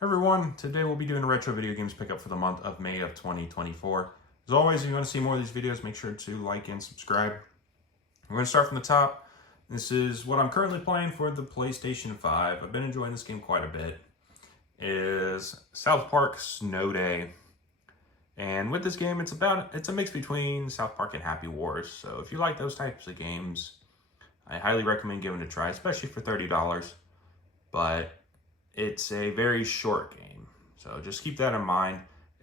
Everyone, today we'll be doing a retro video games pickup for the month of May of 2024. As always, if you want to see more of these videos, make sure to like and subscribe. We're going to start from the top. This is what I'm currently playing for the PlayStation 5. I've been enjoying this game quite a bit. It is South Park Snow Day. And with this game, it's a mix between South Park and Happy Wars. So if you like those types of games, I highly recommend giving it a try, especially for $30. But it's a very short game, so just keep that in mind.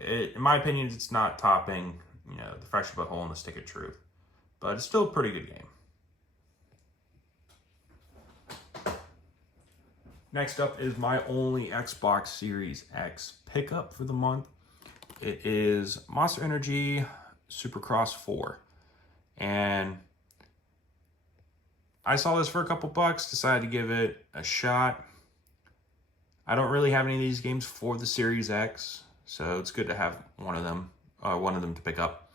In my opinion, it's not topping, the Fresh But Hole and the Stick of Truth, but it's still a pretty good game. Next up is my only Xbox Series X pickup for the month. It is Monster Energy Supercross 4, and I saw this for a couple bucks, decided to give it a shot. I don't really have any of these games for the Series X, so it's good to have one of them to pick up.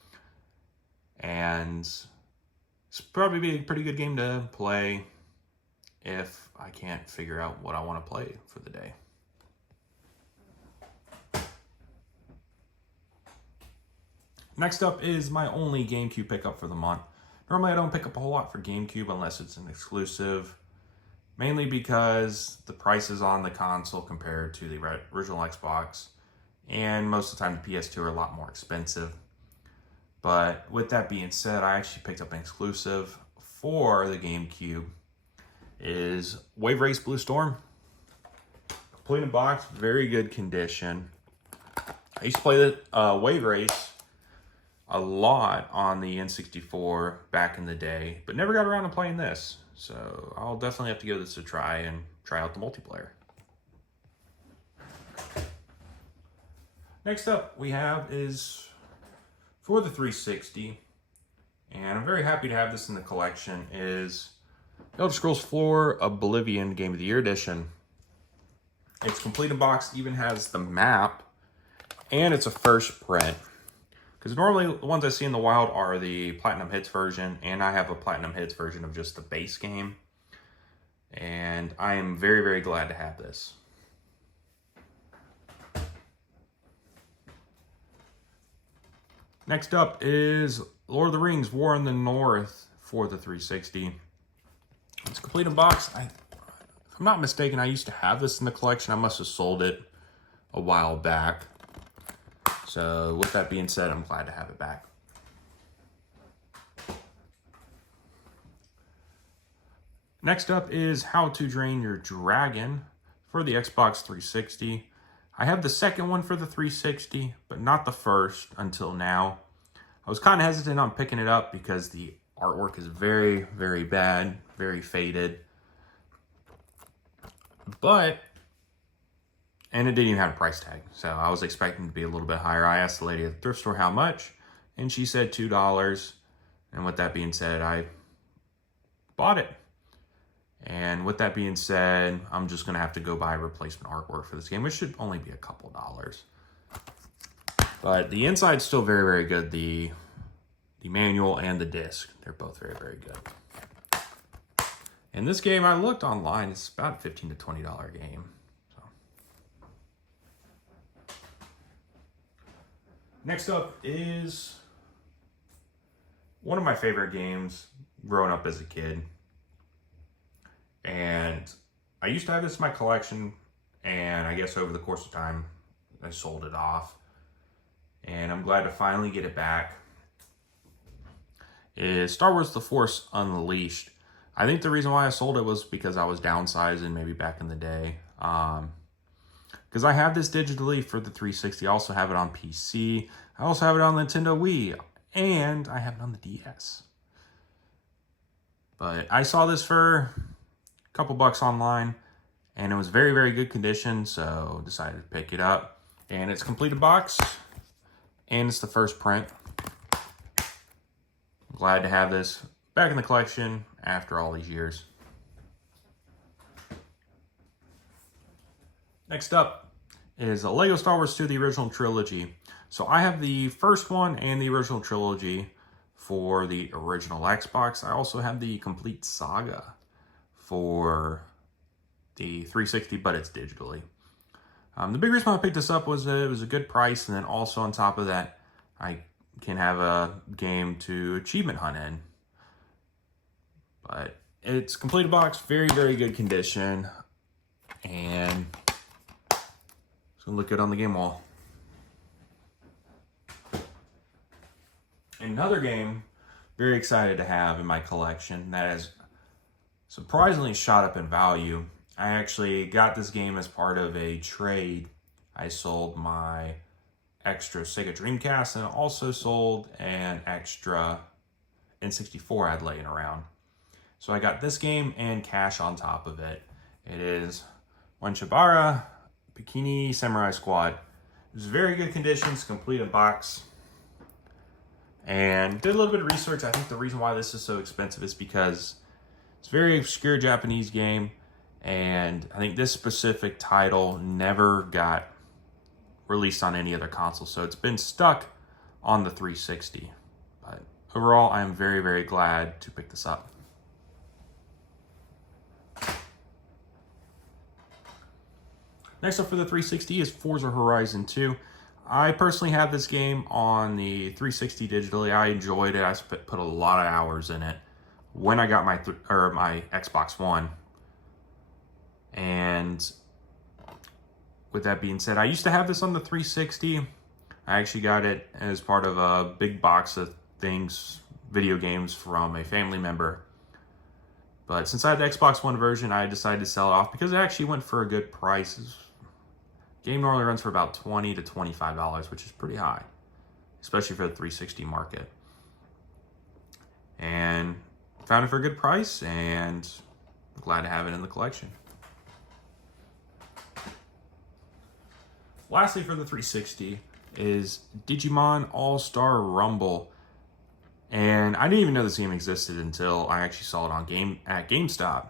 And it's probably be a pretty good game to play if I can't figure out what I want to play for the day. Next up is my only GameCube pickup for the month. Normally I don't pick up a whole lot for GameCube unless it's an exclusive. Mainly because the prices on the console compared to the original Xbox, and most of the time the PS2 are a lot more expensive. But with that being said, I actually picked up an exclusive for the GameCube. It is Wave Race Blue Storm. Complete in box, very good condition. I used to play the Wave Race a lot on the N64 back in the day, but never got around to playing this. So I'll definitely have to give this a try and try out the multiplayer. Next up we have is for the 360, and I'm very happy to have this in the collection, is Elder Scrolls 4 Oblivion Game of the Year Edition. It's complete in box, even has the map, and it's a first print. Because normally the ones I see in the wild are the Platinum Hits version, and I have a Platinum Hits version of just the base game. And I am very, very glad to have this. Next up is Lord of the Rings War in the North for the 360. It's complete in box. If I'm not mistaken, I used to have this in the collection. I must have sold it a while back. So with that being said, I'm glad to have it back. Next up is How to Drain Your Dragon for the Xbox 360. I have the second one for the 360, but not the first until now. I was kind of hesitant on picking it up because the artwork is very, very bad, very faded. And it didn't even have a price tag, so I was expecting to be a little bit higher. I asked the lady at the thrift store how much, and she said $2. And with that being said, I bought it. And with that being said, I'm just going to have to go buy replacement artwork for this game, which should only be a couple dollars. But the inside's still very, very good. The manual and the disc, they're both very, very good. And this game, I looked online, it's about a $15 to $20 game. Next up is one of my favorite games growing up as a kid. And I used to have this in my collection, and I guess over the course of time, I sold it off. And I'm glad to finally get it back. It is Star Wars The Force Unleashed. I think the reason why I sold it was because I was downsizing maybe back in the day. Because I have this digitally for the 360. I also have it on PC. I also have it on the Nintendo Wii. And I have it on the DS. But I saw this for a couple bucks online. And it was very, very good condition. So decided to pick it up. And it's complete in box. And it's the first print. I'm glad to have this back in the collection after all these years. Next up is a LEGO Star Wars 2, the original trilogy. So I have the first one and the original trilogy for the original Xbox. I also have the complete saga for the 360, but it's digitally. The big reason why I picked this up was it was a good price, and then also on top of that, I can have a game to achievement hunt in. But it's completed box, very, very good condition, and it's gonna look good on the game wall. Another game, very excited to have in my collection that has surprisingly shot up in value. I actually got this game as part of a trade. I sold my extra Sega Dreamcast and also sold an extra N64 I had laying around. So I got this game and cash on top of it. It is Wanchibara Bikini Samurai Squad. It was very good conditions, completed box. And did a little bit of research. I think the reason why this is so expensive is because it's a very obscure Japanese game, and I think this specific title never got released on any other console, so it's been stuck on the 360. But overall, I am very, very glad to pick this up. Next up for the 360 is Forza Horizon 2. I personally have this game on the 360 digitally. I enjoyed it. I put a lot of hours in it when I got my Xbox One. And with that being said, I used to have this on the 360. I actually got it as part of a big box of things, video games from a family member. But since I had the Xbox One version, I decided to sell it off because it actually went for a good price. Game normally runs for about $20 to $25, which is pretty high, especially for the 360 market. And found it for a good price, and I'm glad to have it in the collection. Lastly, for the 360 is Digimon All-Star Rumble. And I didn't even know this game existed until I actually saw it at GameStop.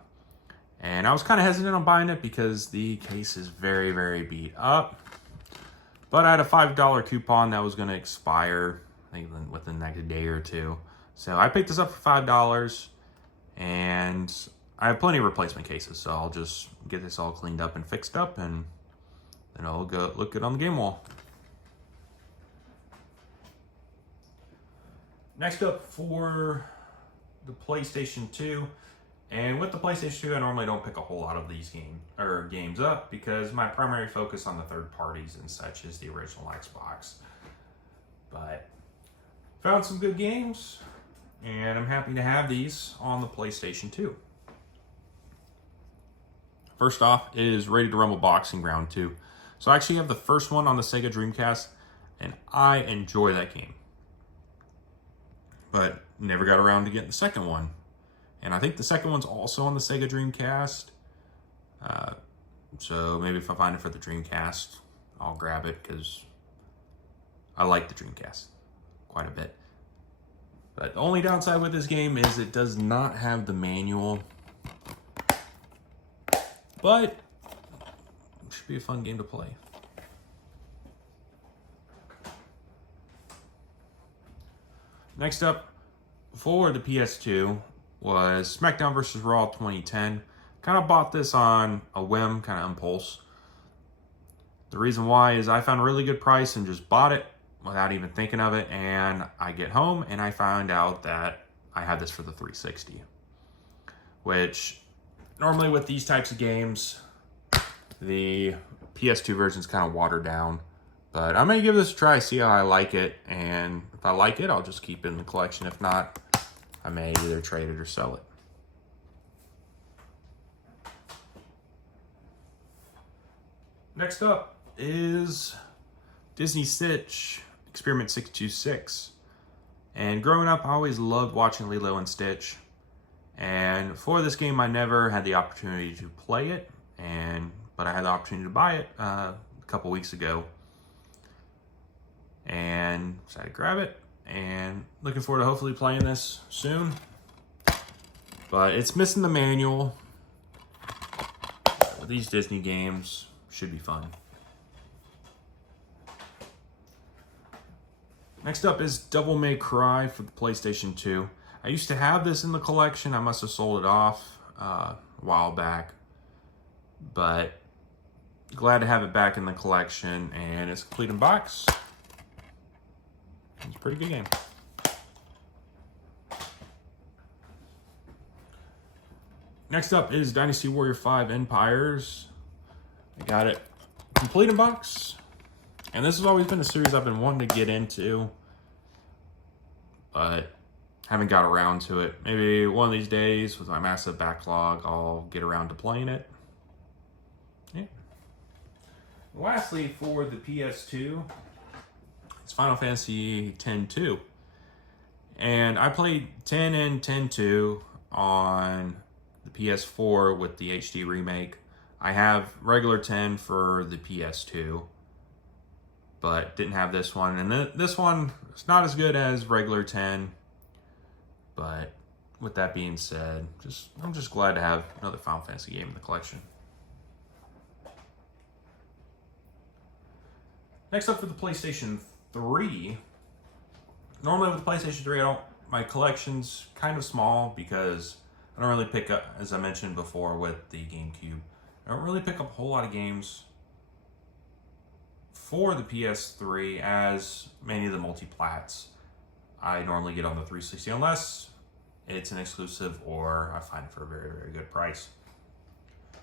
And I was kind of hesitant on buying it because the case is very, very beat up. But I had a $5 coupon that was going to expire, I think, within like a day or two. So I picked this up for $5. And I have plenty of replacement cases, so I'll just get this all cleaned up and fixed up, and then it'll look good on the game wall. Next up for the PlayStation 2. And with the PlayStation 2, I normally don't pick a whole lot of these games up because my primary focus on the third parties and such is the original Xbox. But found some good games, and I'm happy to have these on the PlayStation 2. First off is Ready to Rumble Boxing Ground 2. So I actually have the first one on the Sega Dreamcast, and I enjoy that game. But never got around to getting the second one. And I think the second one's also on the Sega Dreamcast. So maybe if I find it for the Dreamcast, I'll grab it because I like the Dreamcast quite a bit. But the only downside with this game is it does not have the manual. But it should be a fun game to play. Next up for the PS2 was SmackDown vs. Raw 2010. Kind of bought this on a whim, kind of impulse. The reason why is I found a really good price and just bought it without even thinking of it. And I get home and I found out that I had this for the 360. Which, normally with these types of games, the PS2 version is kind of watered down. But I'm going to give this a try, see how I like it. And if I like it, I'll just keep it in the collection. If not, I may either trade it or sell it. Next up is Disney Stitch Experiment 626. And growing up, I always loved watching Lilo and Stitch. And for this game, I never had the opportunity to play it, but I had the opportunity to buy it a couple weeks ago. And decided to grab it. And looking forward to hopefully playing this soon. But it's missing the manual. These Disney games should be fun. Next up is Devil May Cry for the PlayStation 2. I used to have this in the collection. I must have sold it off a while back. But glad to have it back in the collection, and it's complete in box. It's a pretty good game. Next up is Dynasty Warrior 5 Empires. I got it complete in box. And this has always been a series I've been wanting to get into, but haven't got around to it. Maybe one of these days with my massive backlog, I'll get around to playing it. Yeah. Lastly, for the PS2, it's Final Fantasy X-2. And I played 10 and 10-2 on the PS4 with the HD remake. I have regular 10 for the PS2, but didn't have this one. And this one is not as good as regular 10. But with that being said, I'm just glad to have another Final Fantasy game in the collection. Next up for the PlayStation 3. Normally with the PlayStation 3, my collection's kind of small because I don't really pick up, as I mentioned before with the GameCube, I don't really pick up a whole lot of games for the PS3, as many of the multi-plats I normally get on the 360 unless it's an exclusive or I find it for a very, very good price.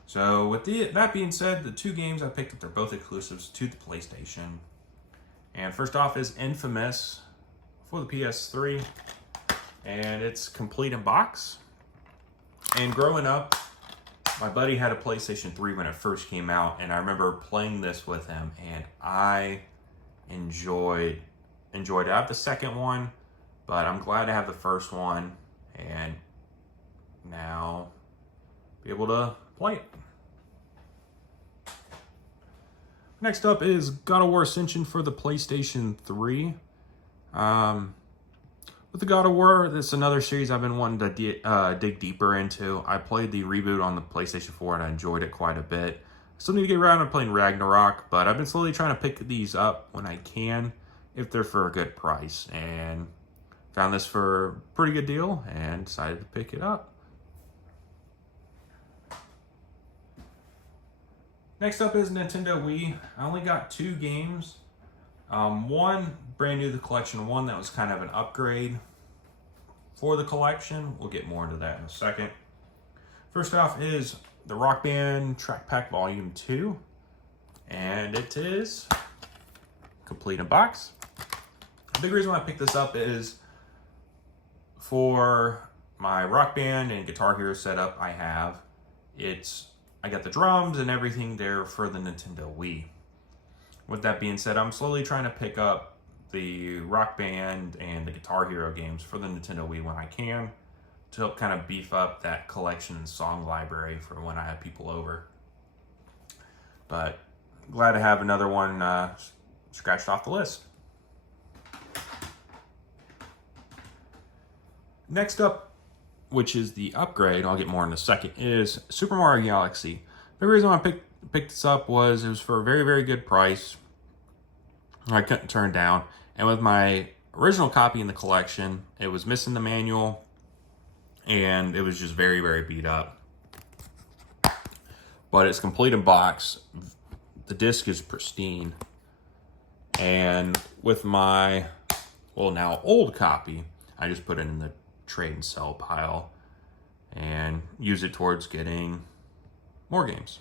So with that being said, the two games I picked up, they're both exclusives to the PlayStation. And first off is Infamous for the PS3, and it's complete in box. And growing up, my buddy had a PlayStation 3 when it first came out, and I remember playing this with him, and I enjoyed it. I have the second one, but I'm glad to have the first one, and now be able to play it. Next up is God of War Ascension for the PlayStation 3. With the God of War, this is another series I've been wanting to dig deeper into. I played the reboot on the PlayStation 4 and I enjoyed it quite a bit. I still need to get around to playing Ragnarok, but I've been slowly trying to pick these up when I can, if they're for a good price. And found this for a pretty good deal and decided to pick it up. Next up is Nintendo Wii. I only got 2 games. One brand new to the collection, one that was kind of an upgrade for the collection. We'll get more into that in a second. First off is the Rock Band Track Pack Volume 2, and it is complete in box. The big reason why I picked this up is for my Rock Band and Guitar Hero setup I have. I got the drums and everything there for the Nintendo Wii. With that being said, I'm slowly trying to pick up the Rock Band and the Guitar Hero games for the Nintendo Wii when I can, to help kind of beef up that collection and song library for when I have people over. But glad to have another one scratched off the list. Next up, which is the upgrade, I'll get more in a second, is Super Mario Galaxy. The reason why I picked this up was it was for a very, very good price. I couldn't turn down. And with my original copy in the collection, it was missing the manual and it was just very, very beat up. But it's complete in box. The disc is pristine. And with my, well, now old copy, I just put it in the trade and sell pile and use it towards getting more games.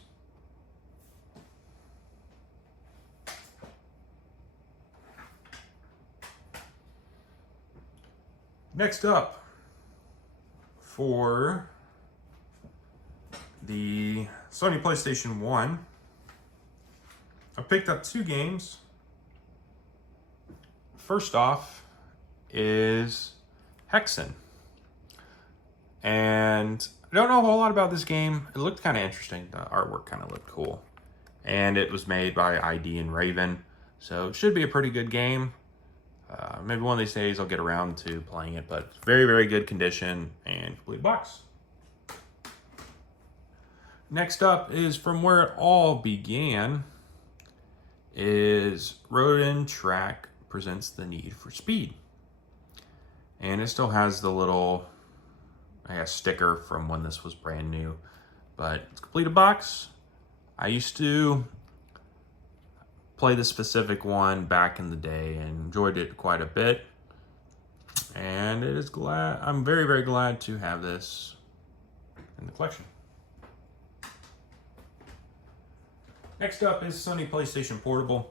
Next up, for the Sony PlayStation 1, I picked up 2 games. First off is Hexen. And I don't know a whole lot about this game. It looked kind of interesting. The artwork kind of looked cool. And it was made by ID and Raven. So it should be a pretty good game. Maybe one of these days I'll get around to playing it, but it's very, very good condition and complete box. Next up is from where it all began, is Road & Track presents The Need for Speed. And it still has the little, I guess, sticker from when this was brand new, but it's complete box. I used to played this specific one back in the day and enjoyed it quite a bit. And I'm very, very glad to have this in the collection. Next up is Sony PlayStation Portable.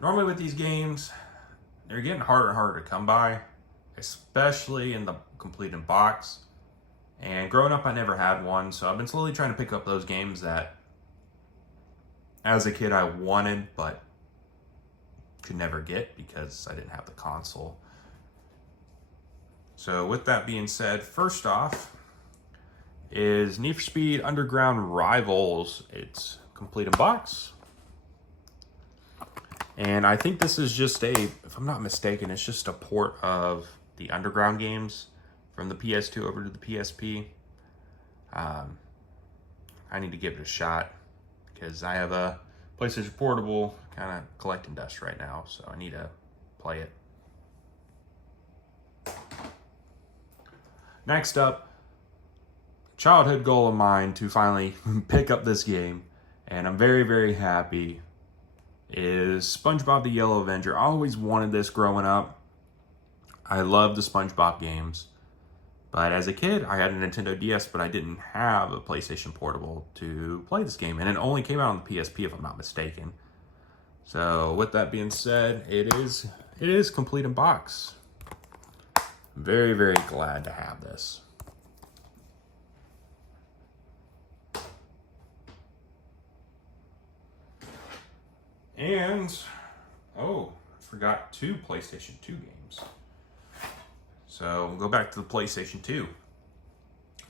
Normally with these games, they're getting harder and harder to come by, especially in the complete in box. And growing up, I never had one, so I've been slowly trying to pick up those games that, as a kid, I wanted, but could never get because I didn't have the console. So with that being said, first off is Need for Speed Underground Rivals. It's complete in box. And I think this is just if I'm not mistaken, it's just a port of the Underground games from the PS2 over to the PSP. I need to give it a shot because I have a PlayStation Portable kind of collecting dust right now, so I need to play it. Next up, childhood goal of mine to finally pick up this game, and I'm very, very happy, is SpongeBob the Yellow Avenger. I always wanted this growing up. I love the SpongeBob games. But as a kid, I had a Nintendo DS, but I didn't have a PlayStation Portable to play this game. And it only came out on the PSP, if I'm not mistaken. So with that being said, it is complete in box. Very, very glad to have this. And, I forgot 2 PlayStation 2 games. So we'll go back to the PlayStation 2.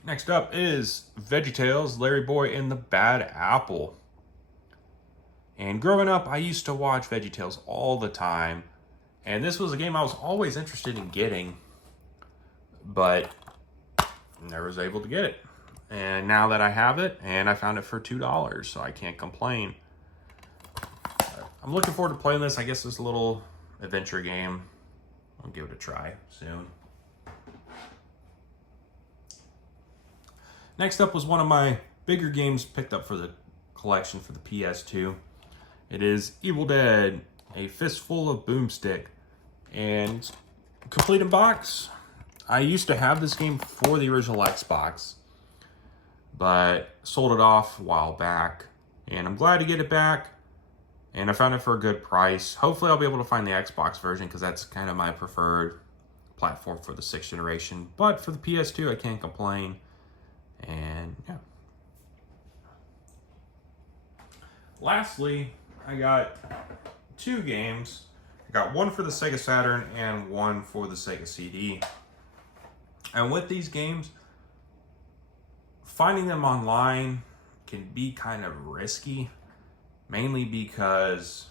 Next up is VeggieTales, Larry Boy and the Bad Apple. And growing up, I used to watch VeggieTales all the time. And this was a game I was always interested in getting, but never was able to get it. And now that I have it, and I found it for $2, so I can't complain. I'm looking forward to playing this. I guess this little adventure game, I'll give it a try soon. Next up was one of my bigger games picked up for the collection for the PS2. It is Evil Dead, A Fistful of Boomstick, and complete in box. I used to have this game for the original Xbox, but sold it off a while back, and I'm glad to get it back. And I found it for a good price. Hopefully I'll be able to find the Xbox version because that's kind of my preferred platform for the 6th generation. But for the PS2, I can't complain. And yeah. Lastly, I got 2 games. I got one for the Sega Saturn and one for the Sega CD. And with these games, finding them online can be kind of risky. Mainly because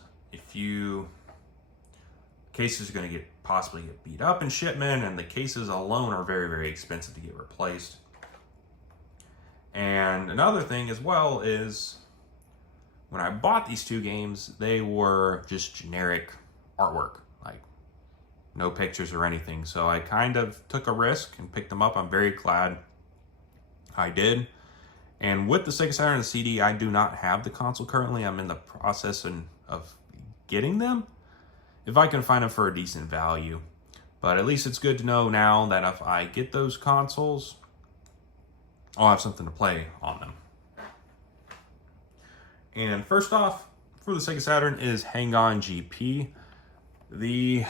cases are going to possibly get beat up in shipment, and the cases alone are very, very expensive to get replaced. And another thing as well is when I bought these 2 games, they were just generic artwork, like no pictures or anything. So I kind of took a risk and picked them up. I'm very glad I did. And with the Sega Saturn and the CD, I do not have the console currently. I'm in the process of getting them, if I can find them for a decent value. But at least it's good to know now that if I get those consoles, I'll have something to play on them. And first off, for the Sega Saturn is Hang On GP. The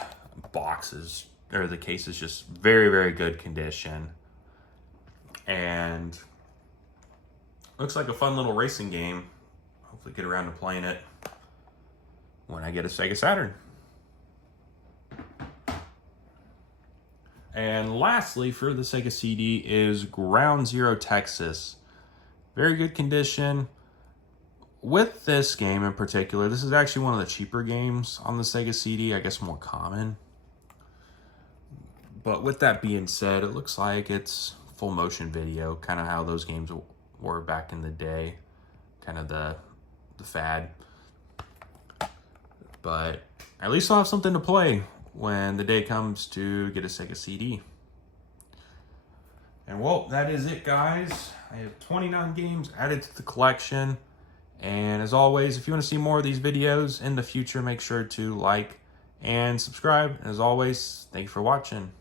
case is just very, very good condition. And looks like a fun little racing game. Hopefully get around to playing it when I get a Sega Saturn. And lastly, for the Sega CD is Ground Zero Texas. Very good condition. With this game in particular, this is actually one of the cheaper games on the Sega CD, I guess more common. But with that being said, it looks like it's full motion video, kind of how those games were back in the day, kind of the fad. But at least I'll have something to play when the day comes to get a Sega CD. And well, that is it, guys. I have 29 games added to the collection, And as always, if you want to see more of these videos in the future, make sure to like and subscribe. As always, thank you for watching.